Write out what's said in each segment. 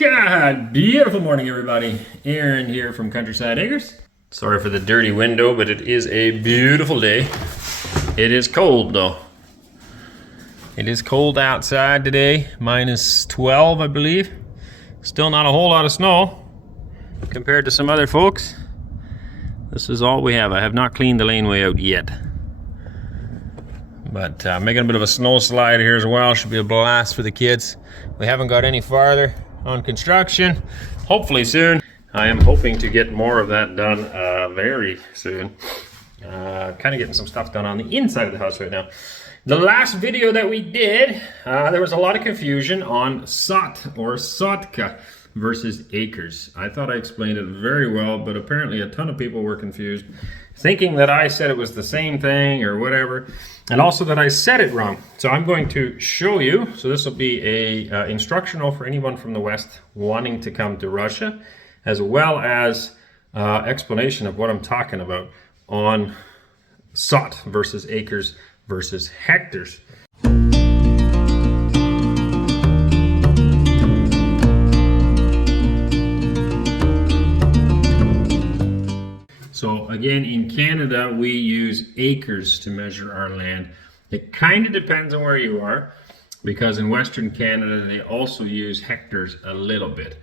God, beautiful morning, everybody. Aaron here from Countryside Acres. Sorry for the dirty window, but it is a beautiful day. It is cold, though. It is cold outside today, minus 12, I believe. Still not a whole lot of snow compared to some other folks. This is all we have. I have not cleaned the laneway out yet. But making a bit of a snow slide here as well. Should be a blast for the kids. We haven't got any farther on construction. Hopefully soon. I am hoping to get more of that done very soon. Kind of getting some stuff done on the inside of the house right now. The last video that we did, there was a lot of confusion on COT or SOTKA versus acres. I thought I explained it very well, but apparently a ton of people were confused, thinking that I said it was the same thing or whatever, and also that I said it wrong. So I'm going to show you. So this will be a instructional for anyone from the West wanting to come to Russia, as well as explanation of what I'm talking about on COT versus acres versus hectares. So again, in Canada, we use acres to measure our land. It kind of depends on where you are, because in Western Canada, they also use hectares a little bit.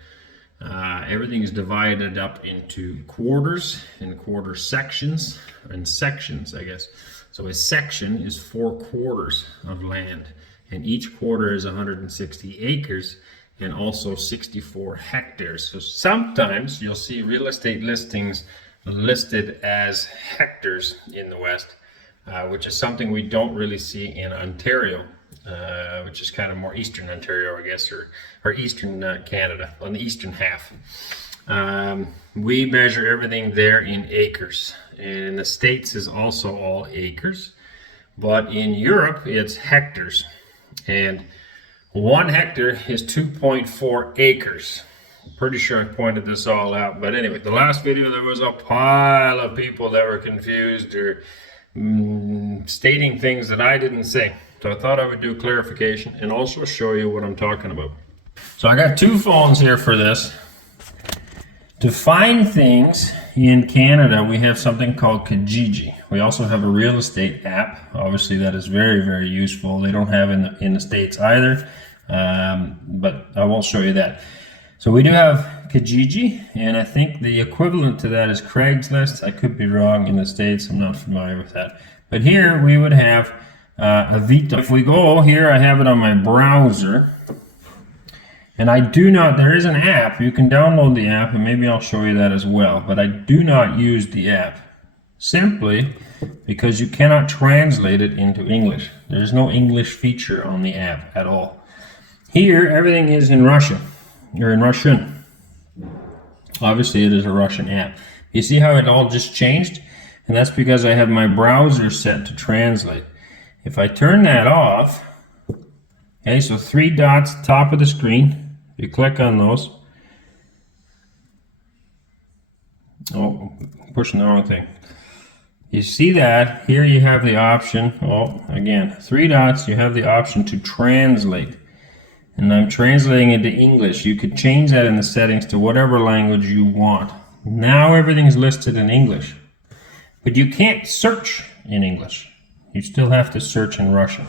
Everything is divided up into quarters and quarter sections, and sections, I guess. So a section is 4 quarters of land, and each quarter is 160 acres and also 64 hectares. So sometimes you'll see real estate listings listed as hectares in the West, which is something we don't really see in Ontario, which is kind of more Eastern Ontario, I guess, or Eastern Canada, on the eastern half. We measure everything there in acres. In the States is also all acres, but in Europe it's hectares. And 1 hectare is 2.4 acres. Pretty sure I pointed this all out, but anyway, the last video there was a pile of people that were confused or stating things that I didn't say. So I thought I would do clarification and also show you what I'm talking about. So I got 2 phones here for this. To find things in Canada, we have something called Kijiji. We also have a real estate app. Obviously, that is very, very useful. They don't have in the States either, but I will show you that. So we do have Kijiji, and I think the equivalent to that is Craigslist. I could be wrong in the States. I'm not familiar with that. But here we would have AVITO. If we go here, I have it on my browser. And I do not, there is an app. You can download the app, and maybe I'll show you that as well. But I do not use the app, simply because you cannot translate it into English. There's no English feature on the app at all. Here, everything is in Russian. Or in Russian. Obviously it is a Russian app. You see how it all just changed? And that's because I have my browser set to translate. If I turn that off, okay, so 3 dots top of the screen, you click on those. Oh, I'm pushing the wrong thing. You see that? Here you have the option, oh, again, 3 dots, you have the option to translate. And I'm translating it to English. You could change that in the settings to whatever language you want. Now everything's listed in English. But you can't search in English. You still have to search in Russian.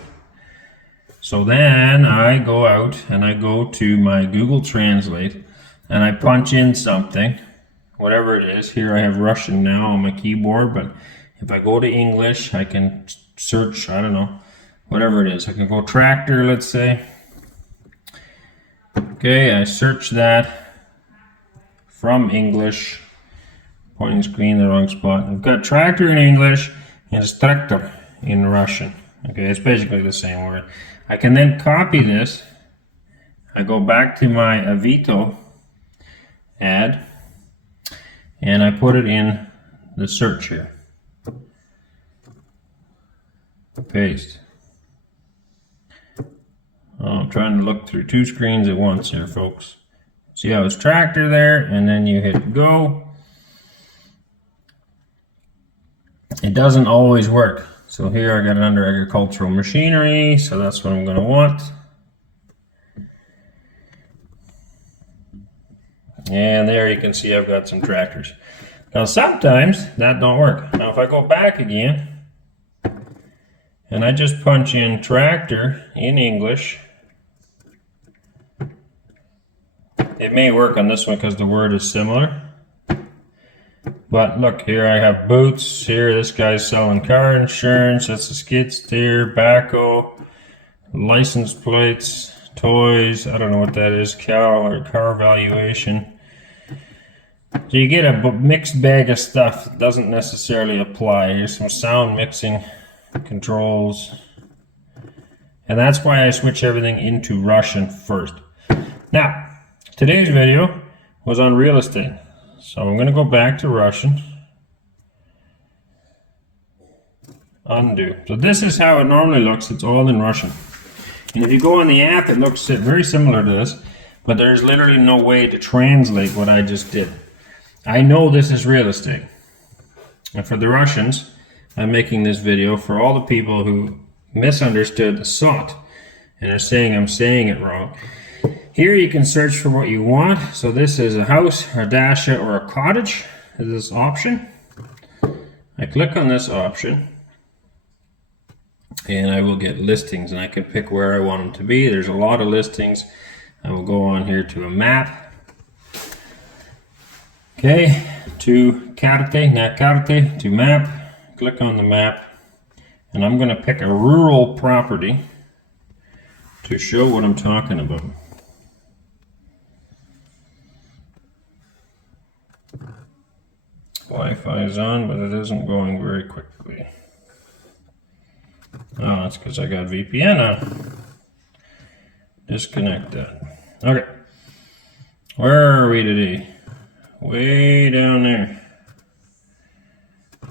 So then I go out and I go to my Google Translate and I punch in something, whatever it is. Here I have Russian now on my keyboard, but if I go to English, I can search, I don't know, whatever it is. I can go tractor, let's say. Okay, I search that from English, pointing screen in the wrong spot. I've got tractor in English and tractor in Russian. Okay, it's basically the same word. I can then copy this. I go back to my AVITO ad and I put it in the search here. Paste. Oh, I'm trying to look through 2 screens at once here, folks. See how it's tractor there, and then you hit go. It doesn't always work. So here I got it under agricultural machinery, so that's what I'm going to want. And there you can see I've got some tractors. Now sometimes that don't work. Now if I go back again and I just punch in tractor in English, it may work on this one because the word is similar. But look, here I have boots. Here this guy's selling car insurance. That's a skid steer, backhoe, license plates, toys. I don't know what that is, cow or car valuation. So you get a mixed bag of stuff that doesn't necessarily apply. Here's some sound mixing controls. And that's why I switch everything into Russian first. Now, today's video was on real estate. So I'm going to go back to Russian. Undo. So this is how it normally looks. It's all in Russian. And if you go on the app, it looks very similar to this, but there's literally no way to translate what I just did. I know this is real estate. And for the Russians, I'm making this video for all the people who misunderstood the COT and are saying I'm saying it wrong. Here you can search for what you want. So this is a house, a dacha, or a cottage. This option. I click on this option and I will get listings, and I can pick where I want them to be. There's a lot of listings. I will go on here to a map. Okay, to carte, na carte, to map. Click on the map, and I'm going to pick a rural property to show what I'm talking about. Wi-Fi is on, but it isn't going very quickly. Oh, that's because I got VPN on. Disconnect that. Okay. Where are we today? Way down there.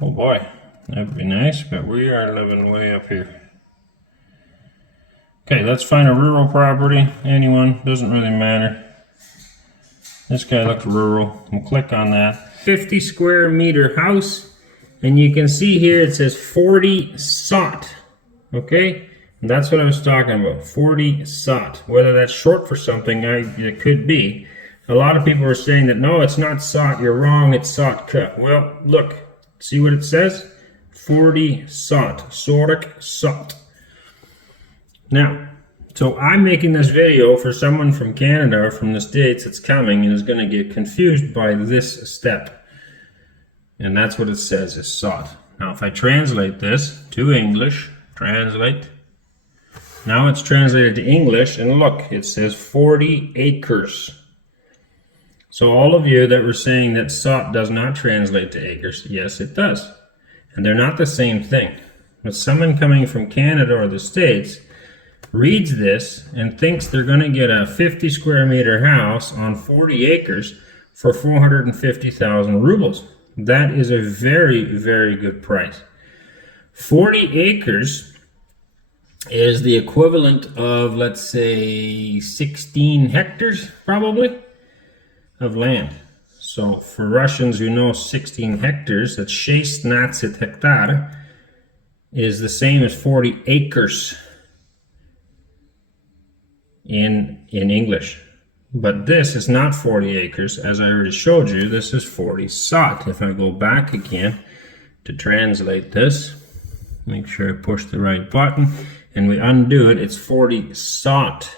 Oh boy, that'd be nice, but we are living way up here. Okay, let's find a rural property. Anyone, doesn't really matter. This guy looks rural. We'll click on that. 50 square meter house, and you can see here it says 40 COT. Okay, and that's what I was talking about, 40 COT. Whether that's short for something, it could be. A lot of people are saying that no, it's not COT, you're wrong, it's COT cut. Well, look, see what it says? 40 COT, Sorik COT. Now, so I'm making this video for someone from Canada or from the States that's coming and is going to get confused by this step. And that's what it says is COT. Now, if I translate this to English, translate. Now it's translated to English, and look, it says 40 acres. So all of you that were saying that COT does not translate to acres, yes it does. And they're not the same thing. But someone coming from Canada or the States reads this and thinks they're going to get a 50 square meter house on 40 acres for 450,000 rubles. That is a very, very good price. 40 acres is the equivalent of, let's say, 16 hectares, probably, of land. So for Russians who know 16 hectares, that's 16 hektar, is the same as 40 acres in English. But this is not 40 acres, as I already showed you. This is 40 COT. If I go back again to translate this, make sure I push the right button, and we undo it, it's 40 COT.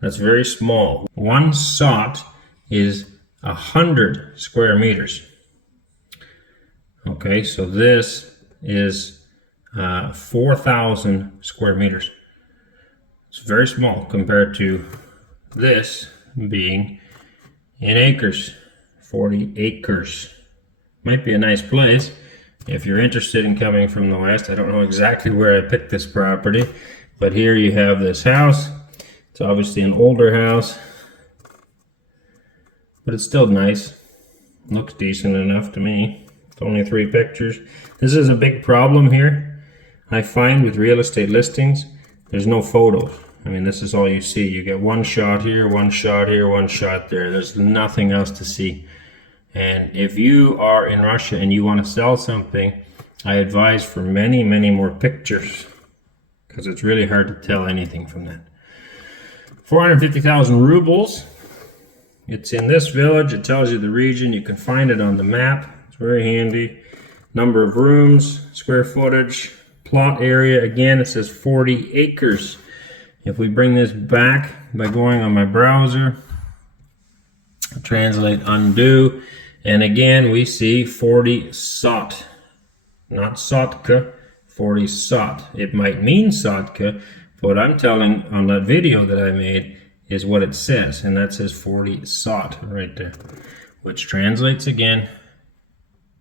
That's very small. 1 COT is 100 square meters. Okay, so this is 4,000 square meters. It's very small compared to this being in acres. 40 acres. Might be a nice place. If you're interested in coming from the west, I don't know exactly where I picked this property, but here you have this house. It's obviously an older house, but it's still nice. Looks decent enough to me. It's only 3 pictures. This is a big problem here. I find with real estate listings, there's no photos. I mean, this is all you see. You get one shot here, one shot here, one shot there. There's nothing else to see. And if you are in Russia and you want to sell something, I advise for many, many more pictures, because it's really hard to tell anything from that. 450,000 rubles It's in this village. It tells you the region. You can find it on the map. It's very handy. Number of rooms, square footage, plot area. Again, it says 40 acres. If we bring this back by going on my browser, translate, undo, and again we see 40 SOT. Not Sotka, 40 SOT. It might mean Sotka, but what I'm telling on that video that I made is what it says, and that says 40 SOT right there, which translates again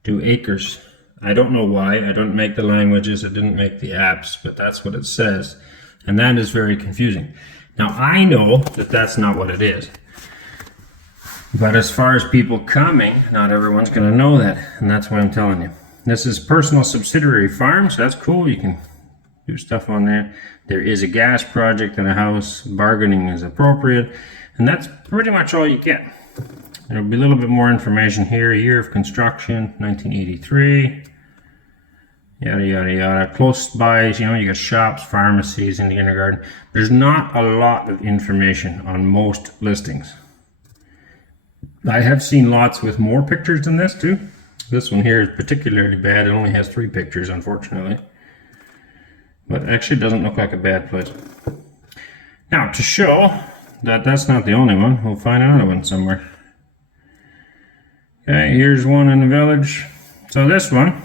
to acres. I don't know why. I don't make the languages, I didn't make the apps, but that's what it says, and that is very confusing. Now I know that that's not what it is, but as far as people coming, not everyone's going to know that, and that's why I'm telling you. This is personal subsidiary farm, so that's cool. You can do stuff on there. There is a gas project and a house. Bargaining is appropriate, and that's pretty much all you get. There'll be a little bit more information here. Year of construction, 1983. Yada yada yada. Close by, you know, you got shops, pharmacies, and the kindergarten. There's not a lot of information on most listings. I have seen lots with more pictures than this too. This one here is particularly bad. It only has 3 pictures, unfortunately. But actually doesn't look like a bad place. Now, to show that that's not the only one, we'll find another one somewhere. Okay, here's one in the village. So this one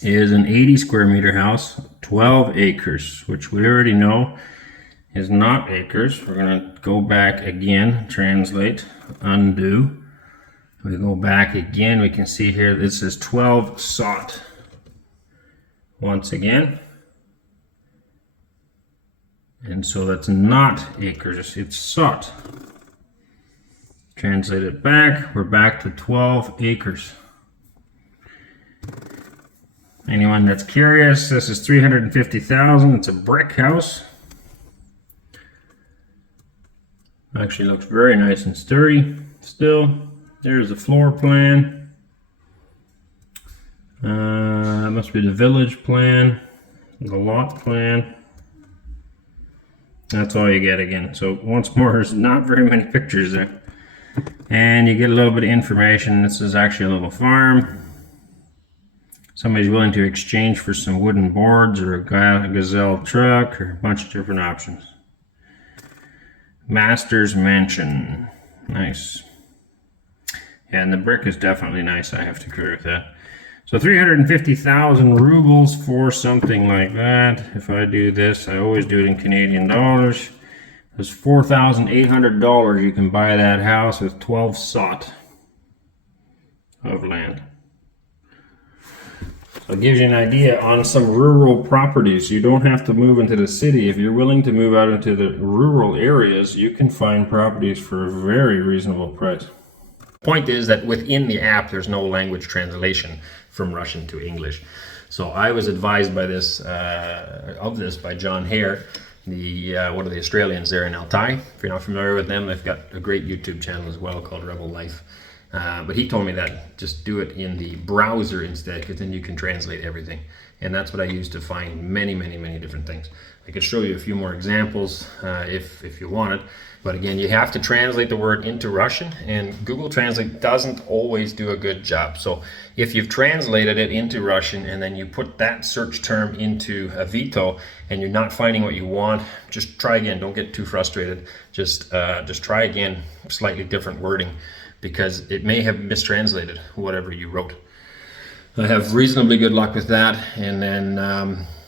is an 80 square meter house, 12 acres, which we already know is not acres. We're going to go back again, translate, undo. We go back again, we can see here this is 12 SOT. Once again. And so that's not acres, it's SOT. Translate it back, we're back to 12 acres. Anyone that's curious, this is 350,000. It's a brick house. Actually looks very nice and sturdy still. There's the floor plan. That must be the village plan, the lot plan. That's all you get again. So once more, there's not very many pictures there. And you get a little bit of information. This is actually a little farm. Somebody's willing to exchange for some wooden boards or a gazelle truck or a bunch of different options. Master's Mansion. Nice. Yeah, and the brick is definitely nice, I have to agree with that. So 350,000 rubles for something like that. If I do this, I always do it in Canadian dollars. There's $4,800 you can buy that house with 12 SOT of land. So it gives you an idea on some rural properties. You don't have to move into the city. If you're willing to move out into the rural areas, you can find properties for a very reasonable price. Point is that within the app there's no language translation from Russian to English. So I was advised by this by John Hare, one of the Australians there in Altai. If you're not familiar with them, they've got a great YouTube channel as well called Rebel Life. But he told me that just do it in the browser instead, because then you can translate everything. And that's what I use to find many different things. I could show you a few more examples if you want it. But again, you have to translate the word into Russian, and Google Translate doesn't always do a good job. So if you've translated it into Russian and then you put that search term into AVITO and you're not finding what you want, just try again. Don't get too frustrated. Just try again, slightly different wording, because it may have mistranslated whatever you wrote. I have reasonably good luck with that, and then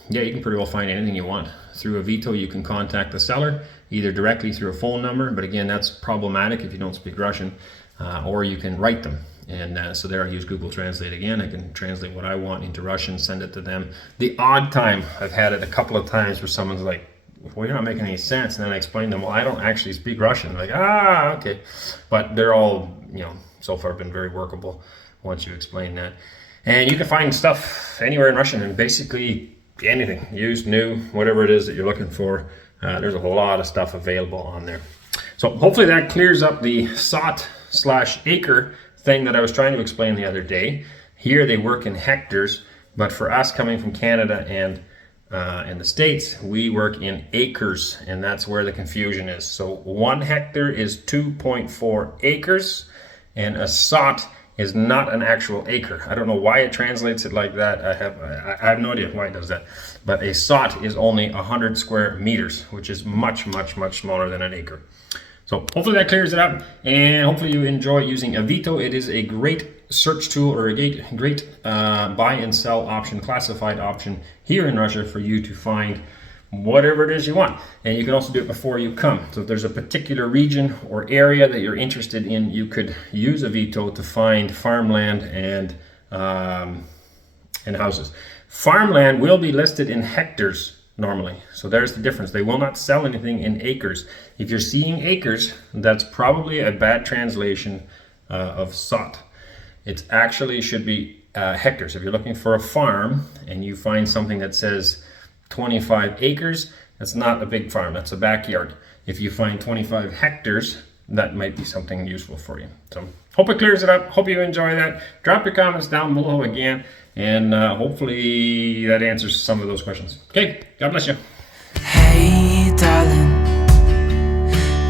yeah, you can pretty well find anything you want. Through AVITO, you can contact the seller, either directly through a phone number, but again, that's problematic if you don't speak Russian, or you can write them. And so there I use Google Translate again. I can translate what I want into Russian, send it to them. The odd time, I've had it a couple of times where someone's like, well, you're not making any sense. And then I explain to them, well, I don't actually speak Russian. They're like, ah, okay. But they're all, you know, so far been very workable once you explain that. And you can find stuff anywhere in Russian, and basically anything, used, new, whatever it is that you're looking for. There's a lot of stuff available on there. So hopefully that clears up the SOT/acre thing that I was trying to explain the other day. Here they work in hectares, but for us coming from Canada and In the States, we work in acres, and that's where the confusion is. So 1 hectare is 2.4 acres, and a sot is not an actual acre. I don't know why it translates it like that. I have no idea why it does that. But a sot is only 100 square meters, which is much, much, much smaller than an acre. So hopefully that clears it up, and hopefully you enjoy using AVITO. It is a great search tool, or a great buy and sell option, classified option here in Russia for you to find whatever it is you want. And you can also do it before you come. So if there's a particular region or area that you're interested in, you could use AVITO to find farmland and houses. Farmland will be listed in hectares normally. So there's the difference. They will not sell anything in acres. If you're seeing acres, that's probably a bad translation of sot. It actually should be hectares. If you're looking for a farm and you find something that says 25 acres, that's not a big farm, that's a backyard. If you find 25 hectares, that might be something useful for you. So hope it clears it up. Hope you enjoy that. Drop your comments down below again, and hopefully that answers some of those questions. Okay, God bless you. Hey darling,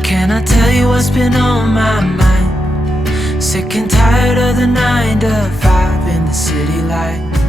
can I tell you what's been on my mind? Sick and tired of the 9 to 5 in the city light.